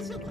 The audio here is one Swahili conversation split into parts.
Thank you.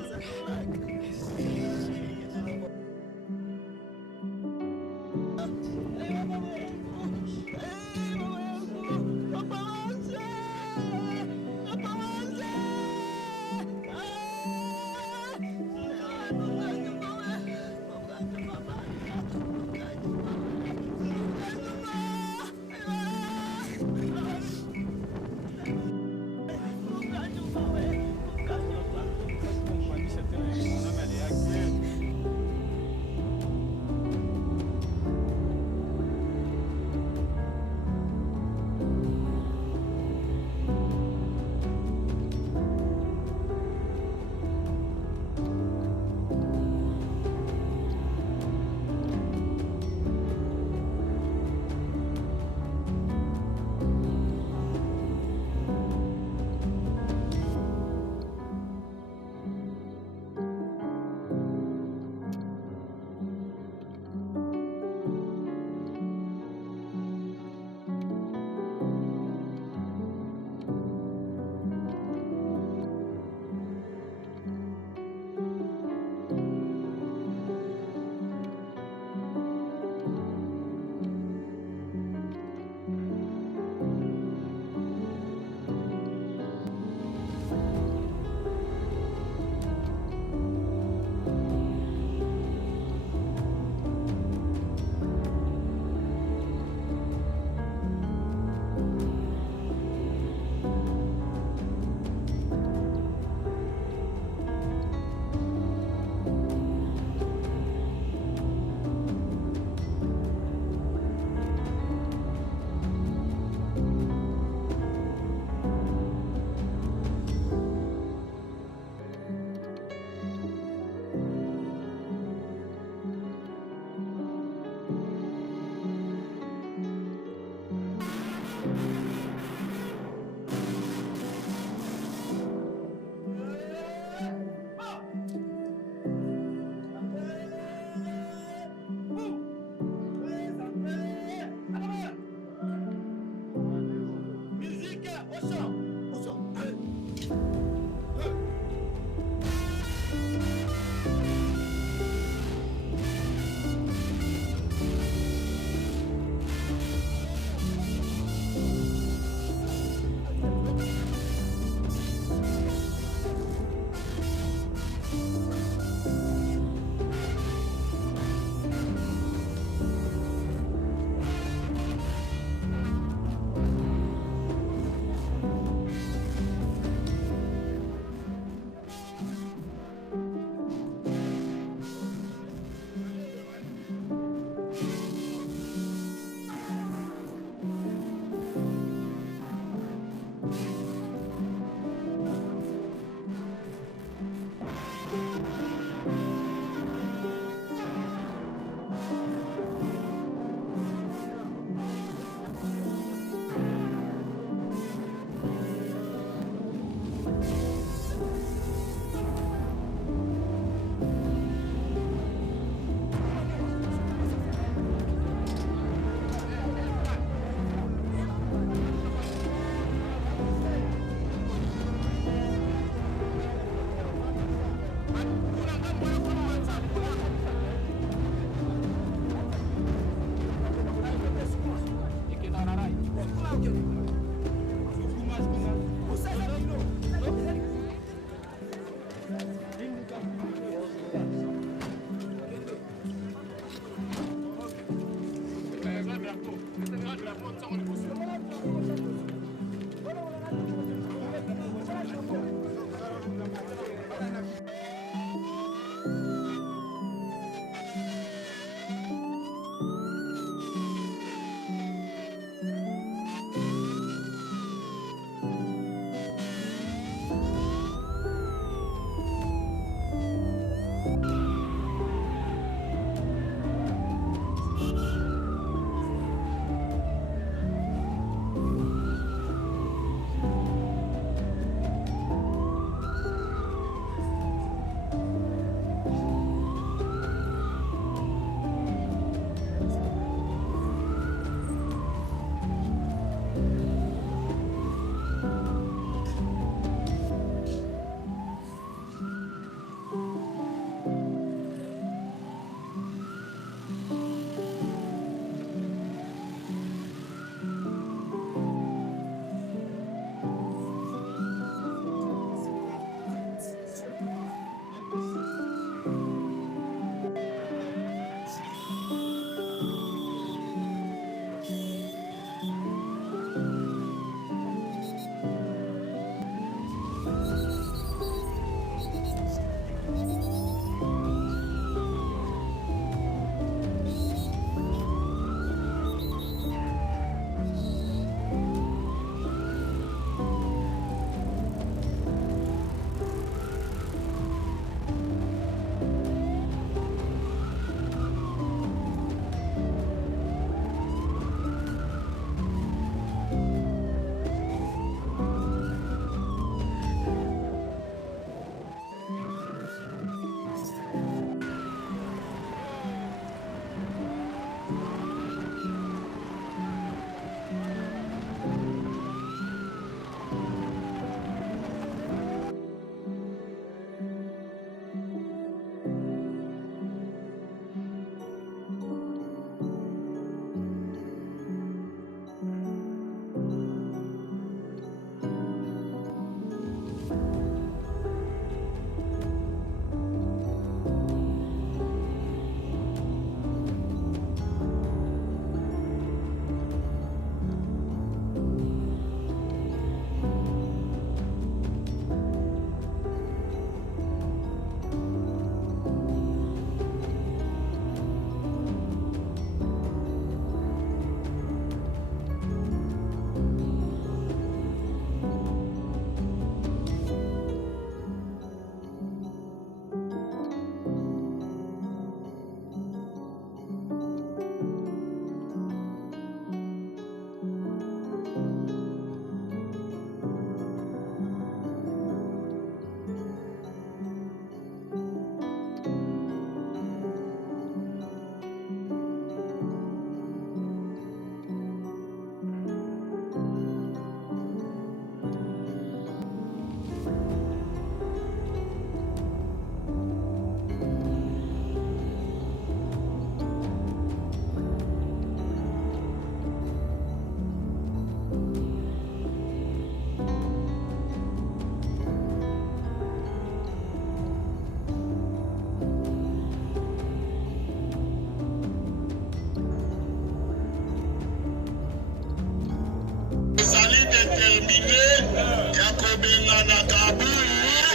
Bengana Kabuya.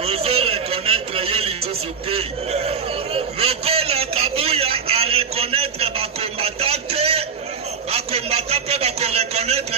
Nous reconnaître les sociétés. Lokola Kabuya à reconnaître ma combattante. Ma combattante peut reconnaître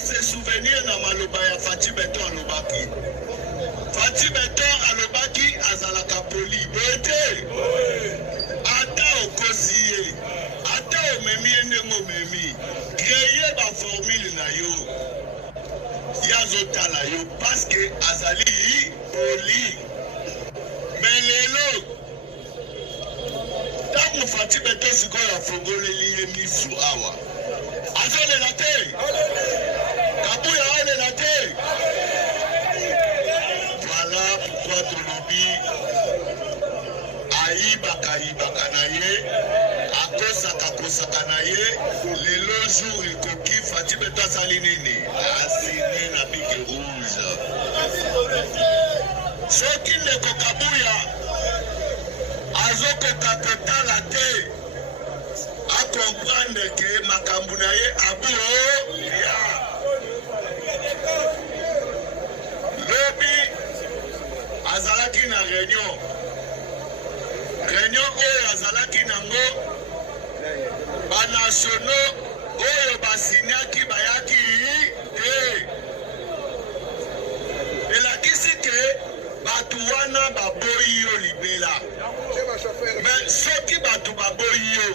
ce souvenir na maloba ya Fati Beton alobaki. Fati Beton alobaki azalaka poli. Boete. Ata okosie. Ata omemi ndengo memi. Créer ba formule na yo. Yazotala yo parce que azali poli. Mais lelo tango Fati Beton sikoyo afongoleli ye misu awa. Azole la te. Kabuya ale la te. Voilà pourquoi Tolobi aibaka na ye, akosaka na ye, lelo jour ekoki Fati Beton asali nini? Asini na bike rouge. Soki ndeko Kabuya azokoka kotala te, a comprendre que makambu na ye abu ya lobi azalaki na réunion oyo azalaki nango banationaux oyo basinyaki bayaki te elakisi ke batu wana baboyi yo libela mais soki batu baboyi yo